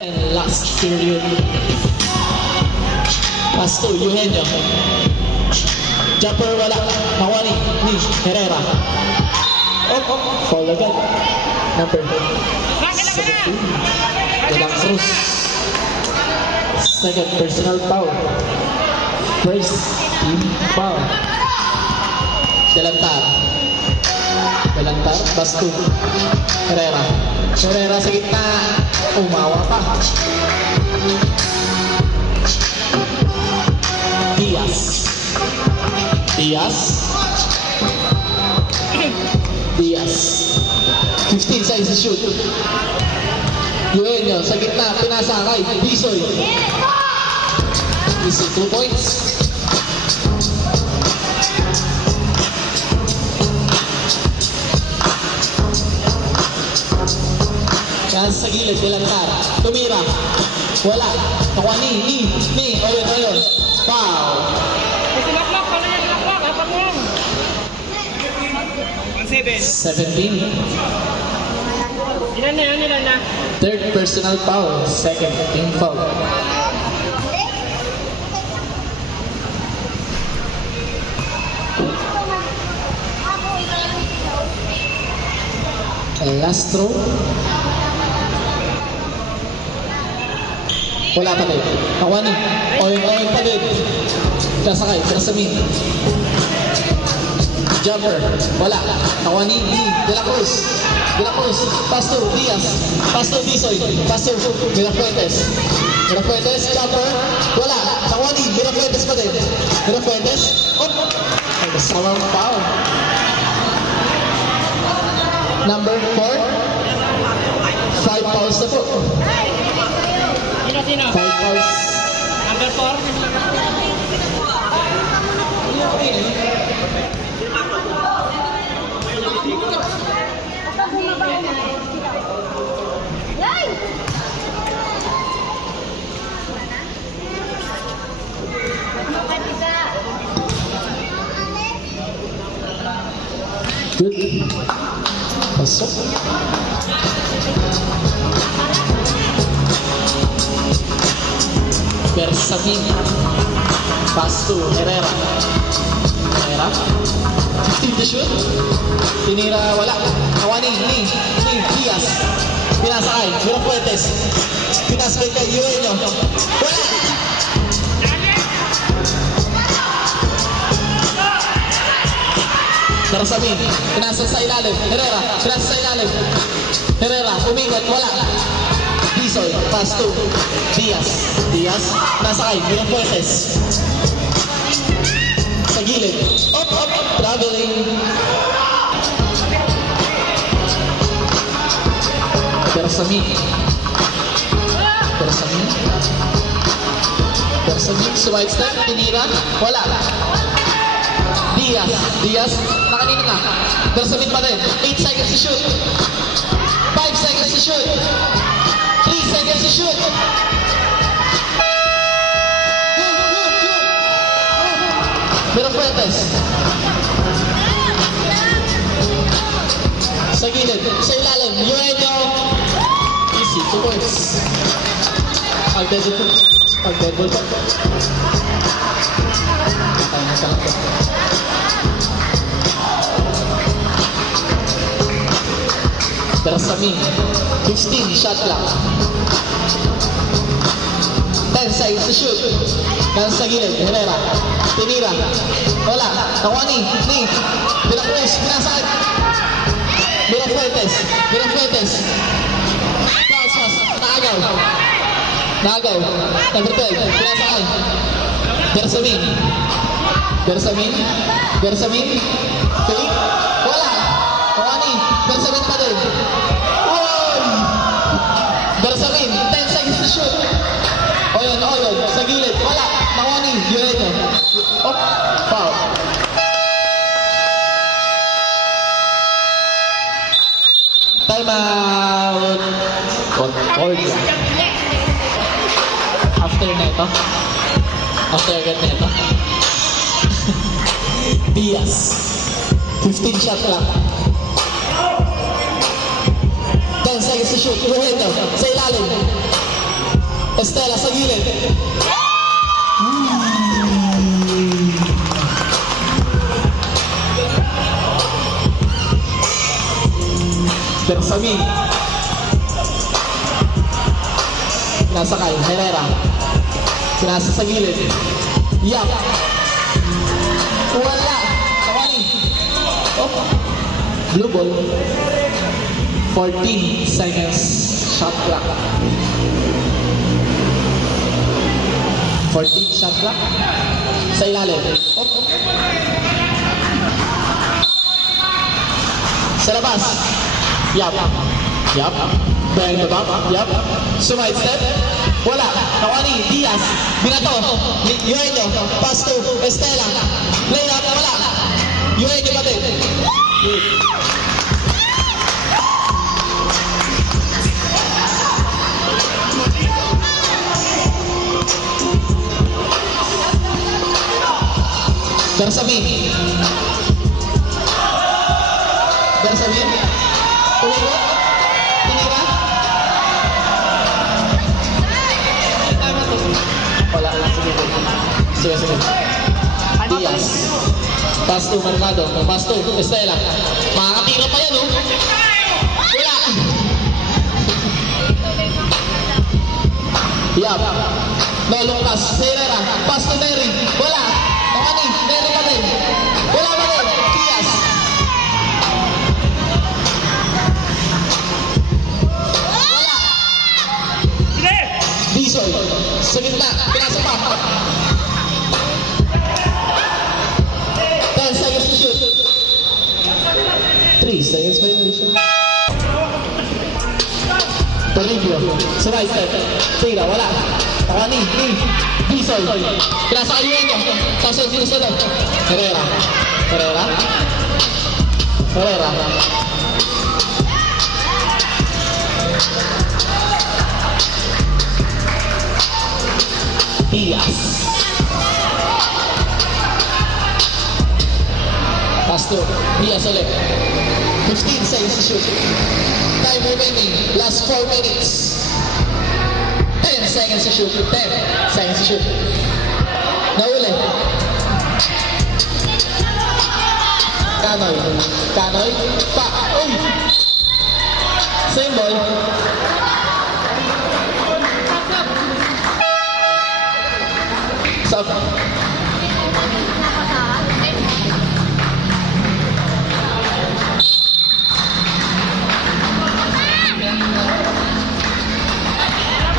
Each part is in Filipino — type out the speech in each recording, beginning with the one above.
And last period, pass to Eugenio. Jumper wala, Mawani, ni Herrera. Foul agad. Number 17, De La Cruz. Second personal foul. First team foul. Delantar, pass to Herrera. Herrera sa gitna. Umawa pa. Diaz 15 seconds to shoot. Eugenio sa gitna, pinasa kay Bisoy. Easy 2 points. Yan sa gilid, Delantar. Tumira. Wala. Nakuha ni. Oyon. Foul. 17. Ilan na? Third personal foul. Second team foul. Last throw. Wala pa rin. Nakuha ni. Oyon pa rin. Kasakay. Kasamin. Jumper. Wala. Nakuha ni De La Cruz. Pass to Diaz. Pass to Bisoy. Pass to Mirafuentes. Jumper. Wala. Nakuha ni Mirafuentes pa din. Mirafuentes. Ay, kasamang foul. Number 4. 5 fouls na po. Sino? 5 fouls. Number 4? Good. Pasok. Bersamin. Pass to Herrera. 15 to shoot. Tinira, wala. Nawani, ni Diaz. Pinasakay. Mirafuentes. Pinasakay kay Eugenio. Wala. Bersamin. Pinasa sa ilalim. Herrera. Umingot. Wala. Bisoy. Pass to Diaz. Nasakay. Mirafuentes. Sa gilid. Up. Traveling. Bersamin. Sa white step. Tinira. Wala. Diaz. Nakanina na. Bersamin pa rin. 8 seconds to shoot. 5 seconds to shoot. 3 seconds to shoot. Mirafuentes. Sa gilid. Sa ilalim. Eugenio. Easy. 2 points. Pag-deadball pa. Bersamin. 15. Shot clock. 10 seconds to shoot. Kan sa gilid. Herrera. Tinira. Wala. Nakuha ni De La Cruz. Pinasaan. Mirafuentes. Pass. Naagaw. Number 12. Pinasaan. Bersamin. Fake. Wala. Nakuha ni Bersamin pa din. Bersamin. 10 seconds to shoot. Oyon. Sa gilid. Wala. Nakuha ni Eugenio. Foul. Time out. Concordia. After agad neto. Diaz. 15 shot clock. 10 seconds to shoot. Eugenio. Sa ilalim. Estela sa gilid. Bersamin. Sinasakay, Herrera. Sinasa sa gilid. Yap. Wala. Kawani. Oh. Blue ball. 14 seconds. Shot clock. 14 shot clock. Sa ilalim. Oh. Sa labas. Yap. Yap. Bang the back. Yap. Sumide step. Wala. Kawani. Diaz. Binato. Yueño. Pass to Estela. Layup. Wala. Yueño pa din. Bersamin. Bersamin. Umigot. Tinira. Wala. Sige. Sige. Diaz. Pass to Mercado. Pass to Estela. Makakatira pa yan, oh. Wala. Yap. No, Lucas. Herrera. Pass to Mary. Wala. Kawani. Mary pa din. Wala pa din. Diaz. Bisoy. Sa gitna. Pinasa pa. 10 seconds to shoot. 3 seconds pa yun. Toribio. Sa right step. Tira. Wala. Kawani. Bisoy. Pinasa ka Yueño. Tapos yung sinusunod. Herrera. Herrera. Herrera. Diaz. Pass to Diaz ulit. 15 seconds to shoot. Time remaining. Last 4 minutes. 10 seconds to shoot. 10 seconds to shoot. Nauli. Kanoy. Kanoy. Pa. Uy! Same ball. Stop.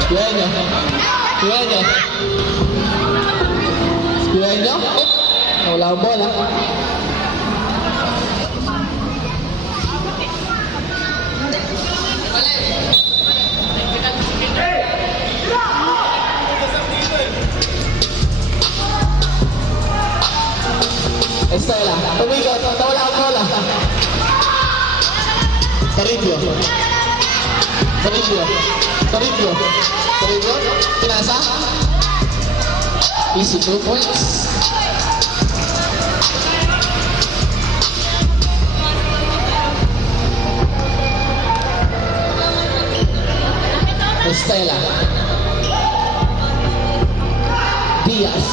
Yueño. Yueño. Yueño. Wala ang bola. Estela. Umigot. Wala ang bola. Toribio. Toribio. Toribio. Toribio. Pinasa. Easy 2 points. Estela. Diaz.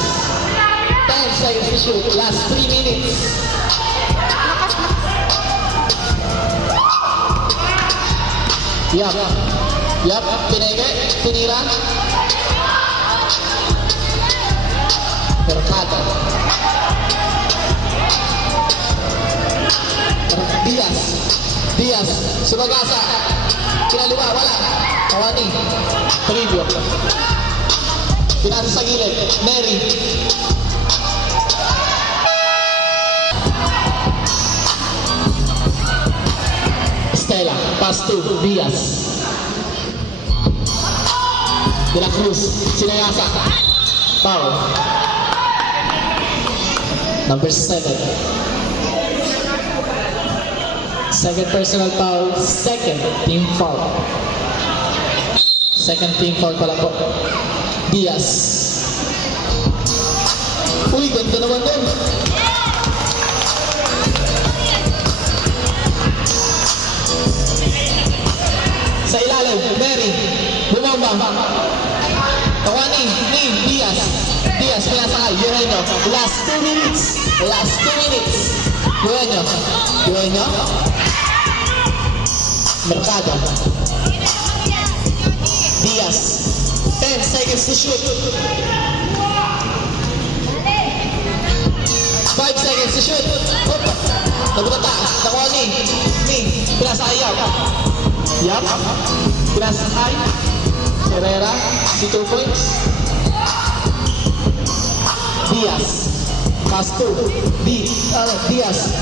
10 seconds to shoot. Last 3 minutes. Yap. Yap. Pinege. Tinira. Mercado. Diaz. Diaz. Sumagasa. Kinaliwa. Wala. Kawani. Toribio. Pinasa sa gilid. Mary. Estela. Pass to Diaz. De la Cruz. Sinayasa. Foul. Number 7. Second personal foul. Second team foul. Second team foul pala po. Diaz. Uy, ganda naman doon. Sa ilalim, Mary. Bumamba. Tawani, Diaz. Diaz, pinasakay. Buhay nyo. Last 2 minutes. Last 2 minutes. Buhay nyo. Buhay nyo. Mercado. Diaz. 10 seconds to shoot. 5 seconds to shoot. Hop. Nagutata. Tawani. Pinasakay. Yap. Pinasakay. Herrera, si 2 points. Diaz. Pass 2. Diaz.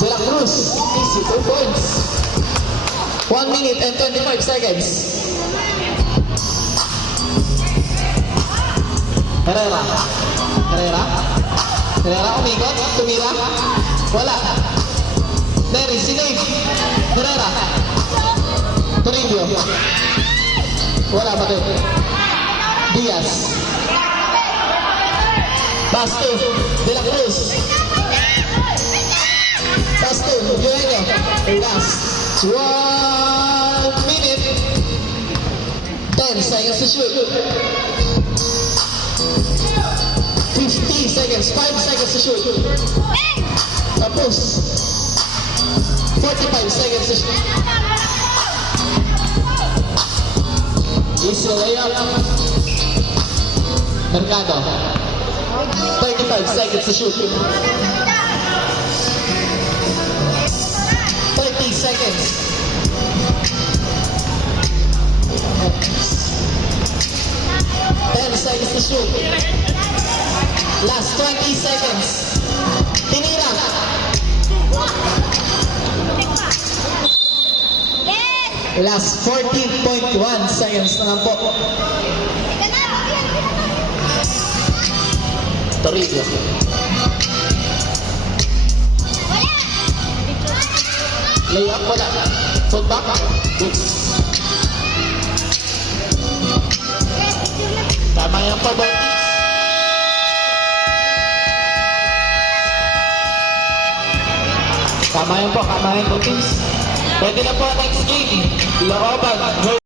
De La Cruz, si 2 points. 1 minute and 25 seconds. Herrera. Herrera, umikot, tumira. Wala. Nery, si Dave. Herrera. Toribio. Wala pa din. Diaz. Basto. De La Cruz. Basto. Buenyo. Last. 1 minute. 10 seconds to shoot. 50 seconds. 5 seconds to shoot. Tapos. 45 seconds to shoot. Easy layup. Mercado. 35 seconds to shoot. 30 seconds. 10 seconds to shoot. Last 20 seconds. Tinira. Last 40.1 seconds na lang po. Toribio. Layup, wala. Putback. Tama yan po, boys. Tama yan po, boys. Pwede na po next game. Looban.